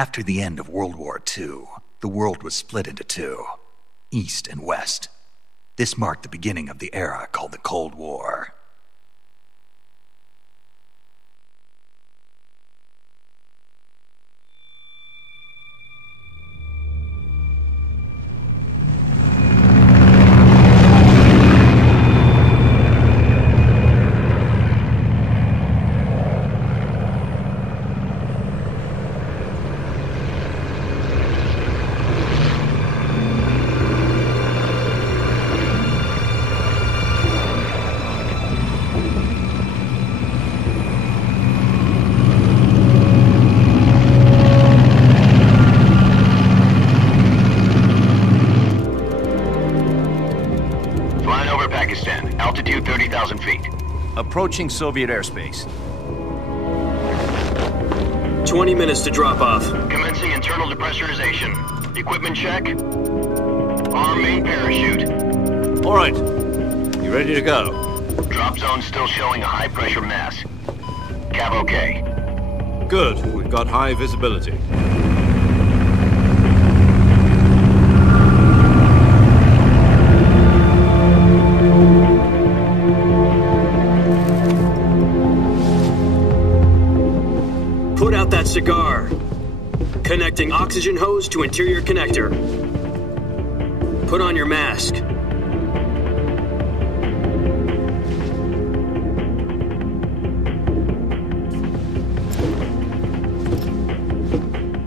After the end of World War II, the world was split into two, East and West. This marked the beginning of the era called the Cold War. Altitude 30,000 feet. Approaching Soviet airspace. 20 minutes to drop off. Commencing internal depressurization. Equipment check. Arm main parachute. All right. You ready to go? Drop zone still showing a high pressure mass. Cav okay. Good. We've got high visibility. Put out that cigar. Connecting oxygen hose to interior connector. Put on your mask.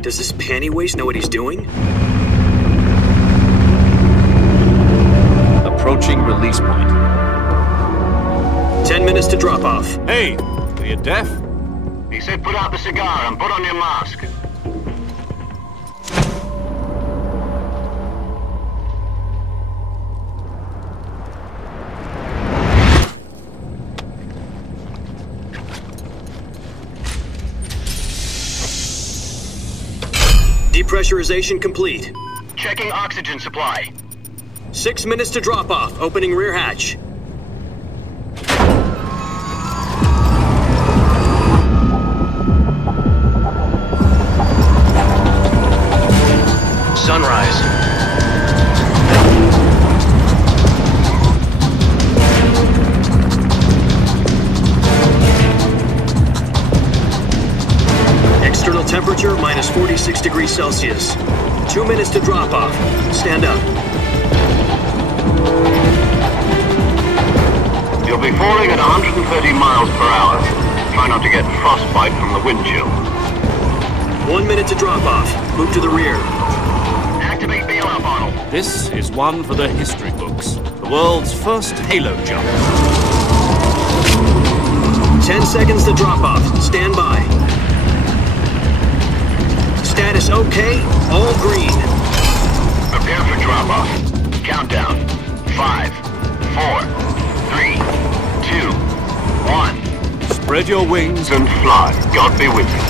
Does this panty waste know what he's doing? Approaching release point. 10 minutes to drop off. Hey, are you deaf? He said put out the cigar and put on your mask. Depressurization complete. Checking oxygen supply. 6 minutes to drop off. Opening rear hatch. Sunrise. External temperature minus 46 degrees Celsius. 2 minutes to drop off. Stand up. You'll be falling at 130 miles per hour. Try not to get frostbite from the wind chill. 1 minute to drop off. Move to the rear. Activate bailout bottle. This is one for the history books. The world's first halo jump. 10 seconds to drop off. Stand by. Status okay. All green. Prepare for drop off. Countdown. 5, 4, 3, 2, 1. Spread your wings And fly. God be with you.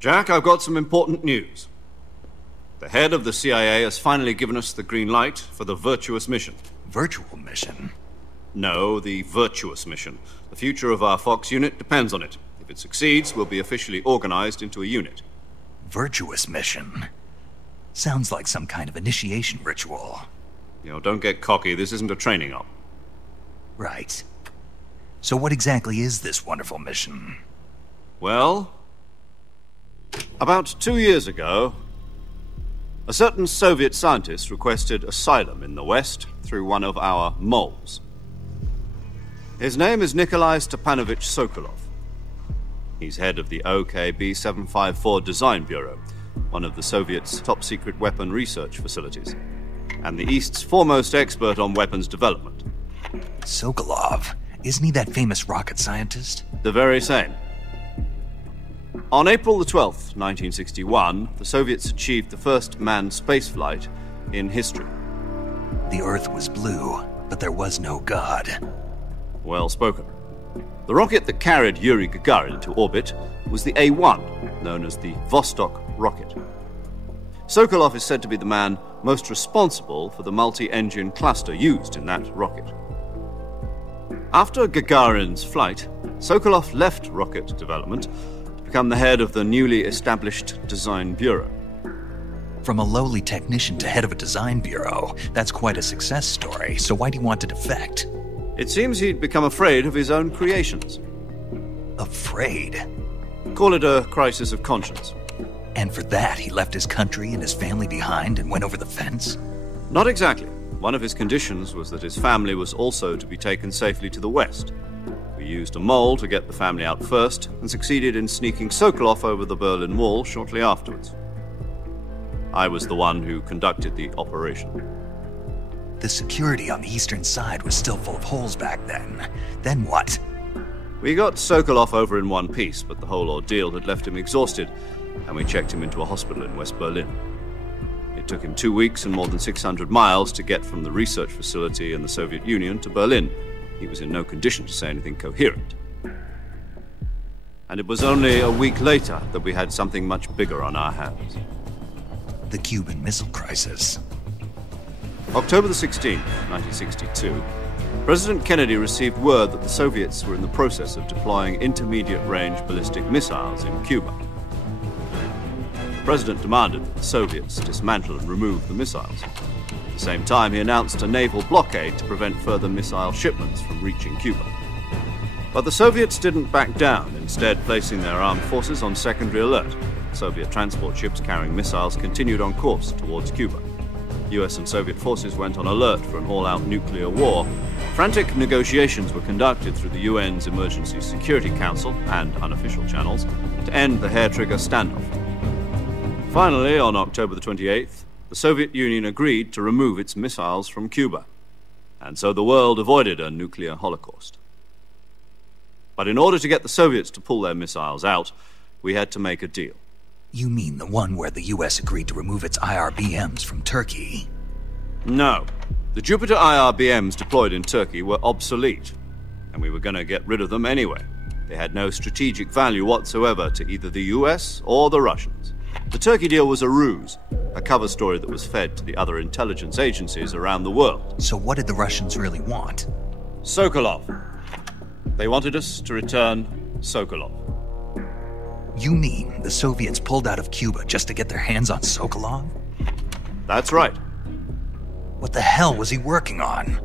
Jack, I've got some important news. The head of the CIA has finally given us the green light for the virtuous mission. Virtual mission? No, the virtuous mission. The future of our Fox unit depends on it. If it succeeds, we'll be officially organized into a unit. Virtuous mission? Sounds like some kind of initiation ritual. You know, don't get cocky. This isn't a training op. Right. So what exactly is this wonderful mission? Well, about 2 years ago, a certain Soviet scientist requested asylum in the West through one of our moles. His name is Nikolai Stepanovich Sokolov. He's head of the OKB 754 Design Bureau, one of the Soviets' top-secret weapon research facilities, and the East's foremost expert on weapons development. Sokolov? Isn't he that famous rocket scientist? The very same. On April the 12th, 1961, the Soviets achieved the first manned spaceflight in history. The Earth was blue, but there was no God. Well spoken. The rocket that carried Yuri Gagarin into orbit was the A-1, known as the Vostok rocket. Sokolov is said to be the man most responsible for the multi-engine cluster used in that rocket. After Gagarin's flight, Sokolov left rocket development to become the head of the newly established Design Bureau. From a lowly technician to head of a design bureau, that's quite a success story, so why do you want to defect? It seems he'd become afraid of his own creations. Afraid? Call it a crisis of conscience. And for that, he left his country and his family behind and went over the fence? Not exactly. One of his conditions was that his family was also to be taken safely to the west. We used a mole to get the family out first and succeeded in sneaking Sokolov over the Berlin Wall shortly afterwards. I was the one who conducted the operation. The security on the eastern side was still full of holes back then. Then what? We got Sokolov over in one piece, but the whole ordeal had left him exhausted, and we checked him into a hospital in West Berlin. It took him 2 weeks and more than 600 miles to get from the research facility in the Soviet Union to Berlin. He was in no condition to say anything coherent. And it was only a week later that we had something much bigger on our hands. The Cuban Missile Crisis. October the 16th, 1962, President Kennedy received word that the Soviets were in the process of deploying intermediate-range ballistic missiles in Cuba. The President demanded that the Soviets dismantle and remove the missiles. At the same time, he announced a naval blockade to prevent further missile shipments from reaching Cuba. But the Soviets didn't back down, instead placing their armed forces on secondary alert. Soviet transport ships carrying missiles continued on course towards Cuba. US and Soviet forces went on alert for an all-out nuclear war. Frantic negotiations were conducted through the UN's Emergency Security Council and unofficial channels to end the hair-trigger standoff. Finally, on October the 28th, the Soviet Union agreed to remove its missiles from Cuba, and so the world avoided a nuclear holocaust. But in order to get the Soviets to pull their missiles out, we had to make a deal. You mean the one where the US agreed to remove its IRBMs from Turkey? No. The Jupiter IRBMs deployed in Turkey were obsolete, and we were going to get rid of them anyway. They had no strategic value whatsoever to either the US or the Russians. The Turkey deal was a ruse, a cover story that was fed to the other intelligence agencies around the world. So what did the Russians really want? Sokolov. They wanted us to return Sokolov. You mean the Soviets pulled out of Cuba just to get their hands on Sokolov? That's right. What the hell was he working on?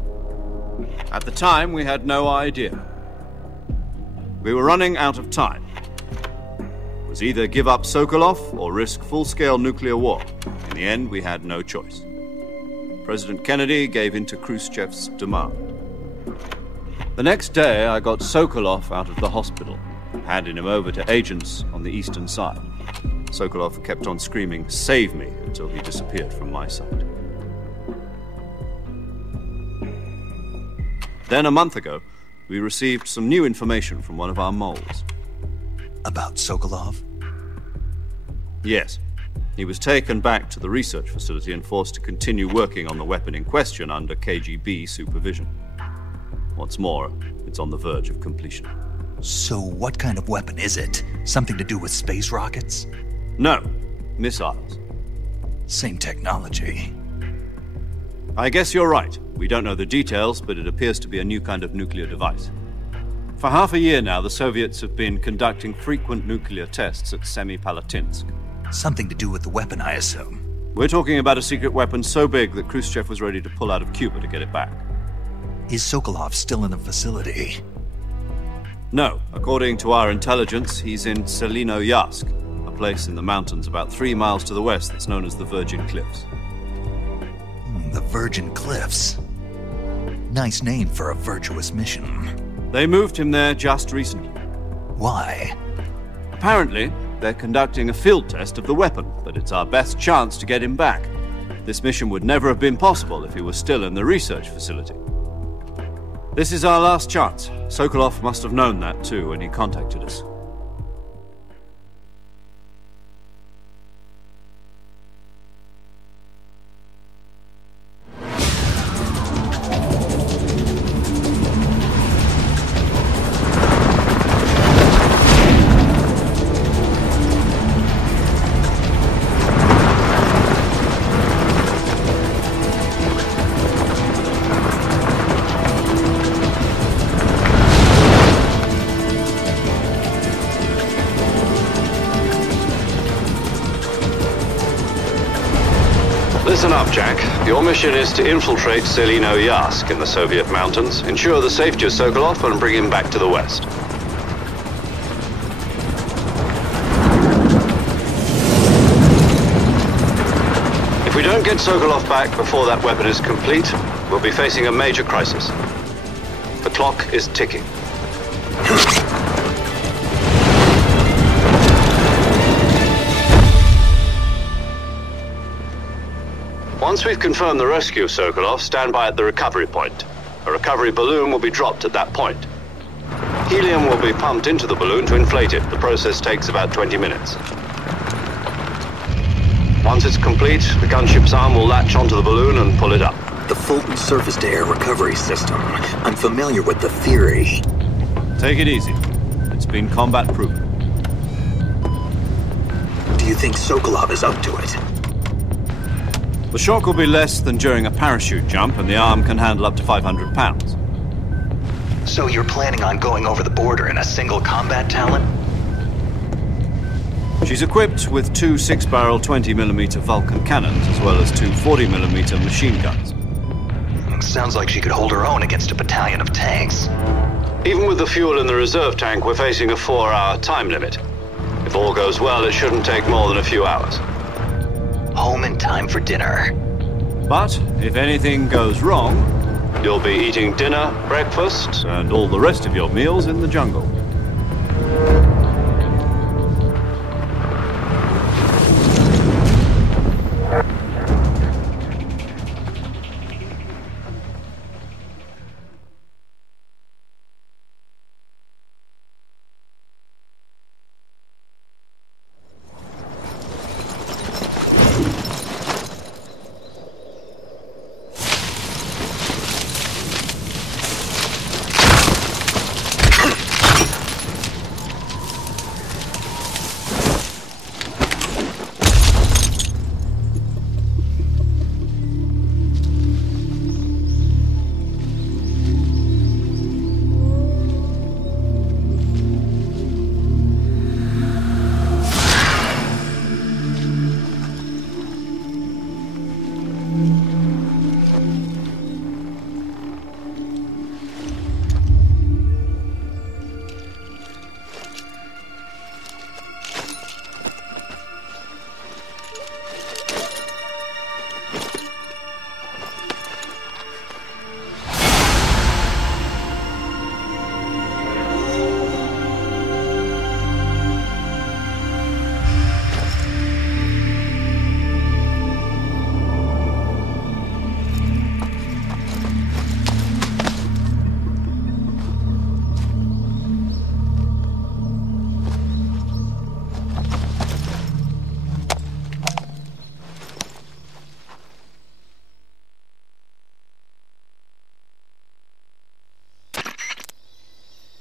At the time, we had no idea. We were running out of time. It was either give up Sokolov or risk full-scale nuclear war. In the end, we had no choice. President Kennedy gave in to Khrushchev's demand. The next day, I got Sokolov out of the hospital, handing him over to agents on the eastern side. Sokolov kept on screaming, "Save me," until he disappeared from my sight. Then, a month ago, we received some new information from one of our moles. About Sokolov? Yes. He was taken back to the research facility and forced to continue working on the weapon in question under KGB supervision. What's more, it's on the verge of completion. So what kind of weapon is it? Something to do with space rockets? No, missiles. Same technology. I guess you're right. We don't know the details, but it appears to be a new kind of nuclear device. For half a year now, the Soviets have been conducting frequent nuclear tests at Semipalatinsk. Something to do with the weapon, I assume. We're talking about a secret weapon so big that Khrushchev was ready to pull out of Cuba to get it back. Is Sokolov still in the facility? No. According to our intelligence, he's in Selinoyarsk, a place in the mountains about 3 miles to the west that's known as the Virgin Cliffs. The Virgin Cliffs. Nice name for a virtuous mission. They moved him there just recently. Why? Apparently, they're conducting a field test of the weapon, but it's our best chance to get him back. This mission would never have been possible if he was still in the research facility. This is our last chance. Sokolov must have known that too when he contacted us. Jack. Your mission is to infiltrate Selino Yask in the Soviet mountains, ensure the safety of Sokolov, and bring him back to the West. If we don't get Sokolov back before that weapon is complete, we'll be facing a major crisis. The clock is ticking. Once we've confirmed the rescue of Sokolov, stand by at the recovery point. A recovery balloon will be dropped at that point. Helium will be pumped into the balloon to inflate it. The process takes about 20 minutes. Once it's complete, the gunship's arm will latch onto the balloon and pull it up. The Fulton surface-to-air recovery system. I'm familiar with the theory. Take it easy. It's been combat-proven. Do you think Sokolov is up to it? The shock will be less than during a parachute jump, and the arm can handle up to 500 pounds. So you're planning on going over the border in a single combat Talon? She's equipped with two 6-barrel 20mm Vulcan cannons, as well as two 40mm machine guns. Sounds like she could hold her own against a battalion of tanks. Even with the fuel in the reserve tank, we're facing a 4-hour time limit. If all goes well, it shouldn't take more than a few hours. Home in time for dinner. But if anything goes wrong, you'll be eating dinner, breakfast, and all the rest of your meals in the jungle.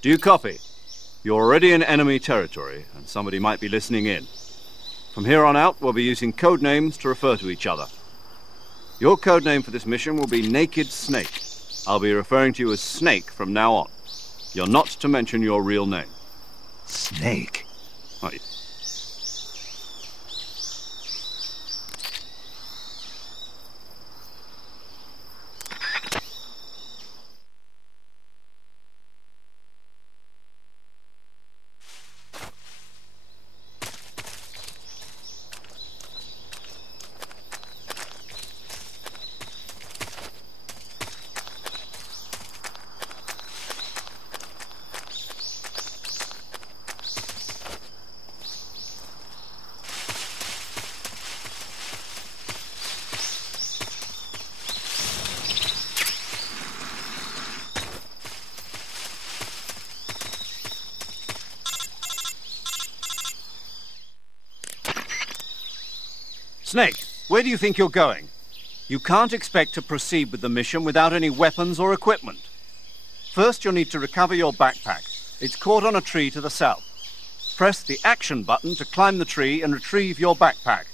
Do you copy? You're already in enemy territory, and somebody might be listening in. From here on out, we'll be using code names to refer to each other. Your code name for this mission will be Naked Snake. I'll be referring to you as Snake from now on. You're not to mention your real name. Snake? Right. Snake, where do you think you're going? You can't expect to proceed with the mission without any weapons or equipment. First, you'll need to recover your backpack. It's caught on a tree to the south. Press the action button to climb the tree and retrieve your backpack.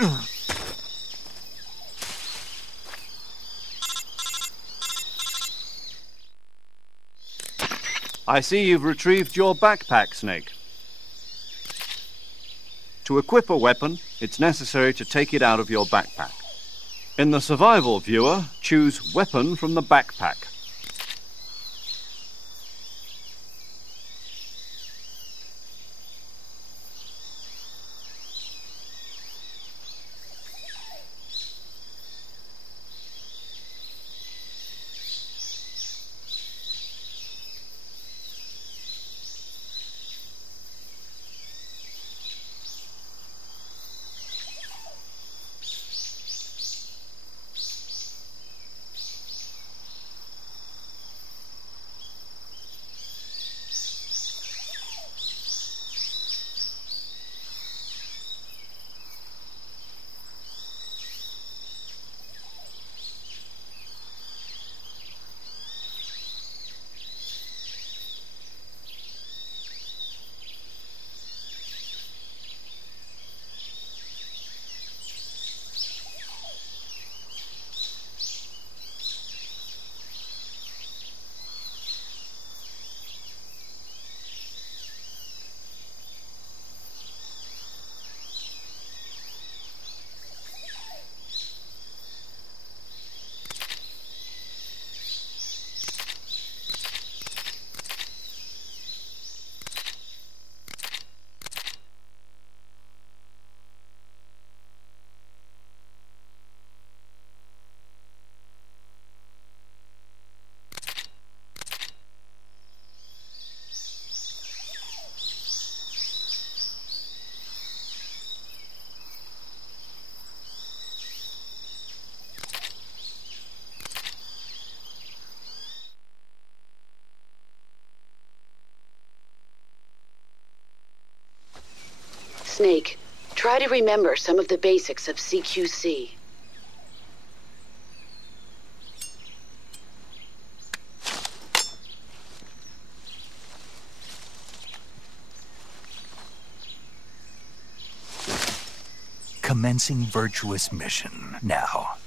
I see you've retrieved your backpack, Snake. To equip a weapon, it's necessary to take it out of your backpack. In the survival viewer, choose Weapon from the backpack. Snake, try to remember some of the basics of CQC. Commencing virtuous mission now.